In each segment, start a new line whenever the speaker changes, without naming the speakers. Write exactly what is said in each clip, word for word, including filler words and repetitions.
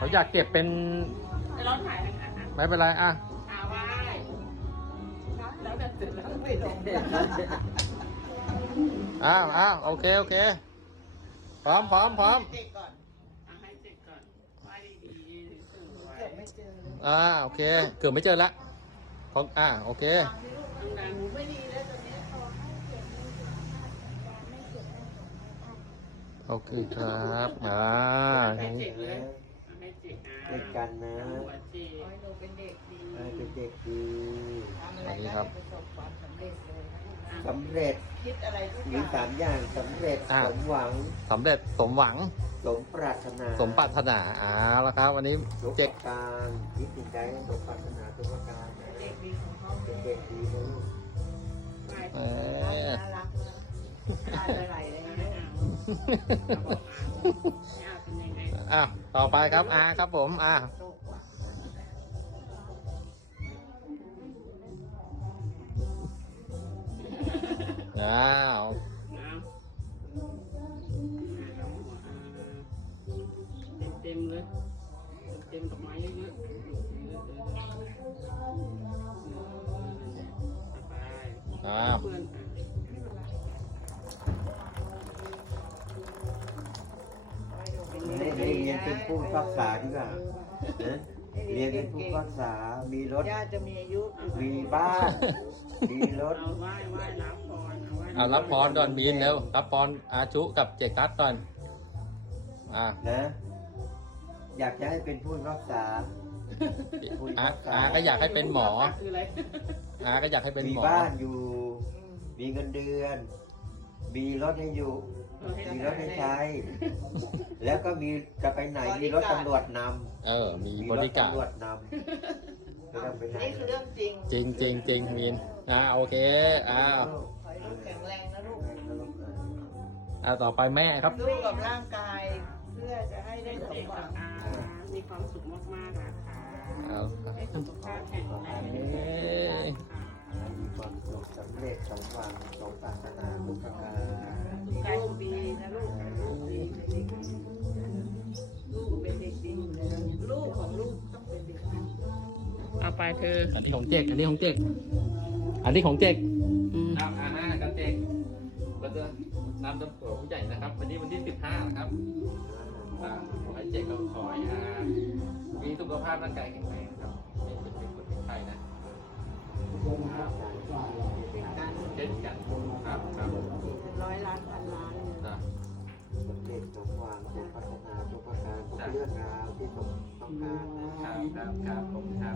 เขาอยากเก็บเป็น
เราถ่ายกันอ่ะ
ไม่เป็นไรอ่ะ
อาไหว้แล้วแบบเสร็จแล้วไม่ลง
อ้าวอ้าวโอเคโอเคพร้อมพร้อมพร้อม
เด็กก่อนให้เด็กก่อนไหว้ดีๆถึงสวยไม่เจอ
อ่าโอเคเกือบไม่เจอละของอ่าโอเค
ทำงานหนูไม่ดีแล้วตอนนี้
โอเคครับอ่า
ให้เจ็บเลยให้เจ็บอ่ะ
เด็กกันนะ
หัวเจ็บหนูเป็นเด็กดี
เออเป็นเด็กดี
ทำอะไรก็ประสบความสำเร็จเลยนะ
สำเร็จ
คิดอะไรทุกอ
มี
ย่าง
สามอย่างสำเร็จสมหวัง
สำเร็จสมหวัง
สมปรารถนา
สมปรารถนาอ่าแล้วครับ วันนี้
ทุกป
เจ๊ก
ระการคิดถึงใจสมปรารถนาทุกประการนะ
เด็กดีของเขา
เป็นเด็กดีนะลูก
เออ
น่ารักเลยอะไรเลยไม่เอาบอกอาเป็นยังไง
อ่ะต่อไปครับอาครับผมอ่า
โตกว่า
อ้าว
เต็มๆเลยเต็มดอกไม้เยอะๆไป
อ้าว
เพื่อน
ให้ให้เรียนเป็นผู้รักษาดีกว่านะเรียนเป็นผู้รักษามีรถ
ญาติจะมีอายุ
มีบ้านมีรถ
เอาไหว้ไหว้รับพรเอาไหว้
เอารับพรก่อนมีนเร็วรับพรอาชุกับเจกัสก่อนอ่า
นะ อยากจะให้เป็นผู้รักษาผู้
อา
รักษา
อาก็อยากให้เป็นหมอ
คืออะไร
อาก็อยากให้เป็น
มี
หมอ
บ้านอยู่ มีเงินเดือน มีรถให้อยู่ มีรถให้ใช้ แล้วก็มีจะไปไหน มีรถตำรวจน
เออ มี
ำมี
บ
รถ
ริการ
ตำรวจนำจะต้องไปไหน
นี่คือเรื่องจริง
จริงจริงจริงมีนอ่าโอเคอ้าว
ขอให้ลูกแข็งแรงนะลูก
อ่าต่อไปแม่ครับ
สู้กับร่างกายเพื่อจะให้ได้สมหวังมีความสุขมากๆนะคะ
เอา
ให้สุขภาพแข็งแรง
เอ้ย
มีความสุขสำเร็จสมหวังสมปรารถนาทุกประการ
กายดีนะลูกลูกดีเป็นเด็กดีลูกเป็นเด็กดีอยู่แล้วลูกของลูกต้องเป็นเด็กดีเอาไปเธอ
อันนี้ของเจกอันนี้ของเจกอันนี้ของเจก
อืม
ครับอ่ากับเจกเราจะนำตำรวจผู้ใหญ่นะครับ วันนี้วันที่สิบห้านะครับอ่าขอให้เจกก็ขอให้อามีสุขภาพร่างกายแข็งแรงครับไม่เป็นเป็นคนเป็นไข้นะเช่นกันครับครับ
ร้อยล้านพันล้านเลย
นะ
สำเร็จสมหวังสมปรารถนาทุกประการทุกเรื่องราวที่สมต้องการนะครับ
ครับครับผมครับ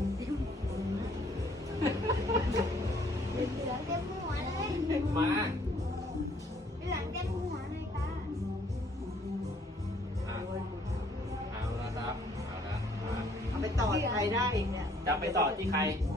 เหลืองเต็มหัวเลย
มา
เหลืองเต็มหัวเลยตา
อ่ะเอาละครับเอาละอ่ะ
เอาไปต่อใครได้อีกเนี่ย
จะไปต่อที่ใคร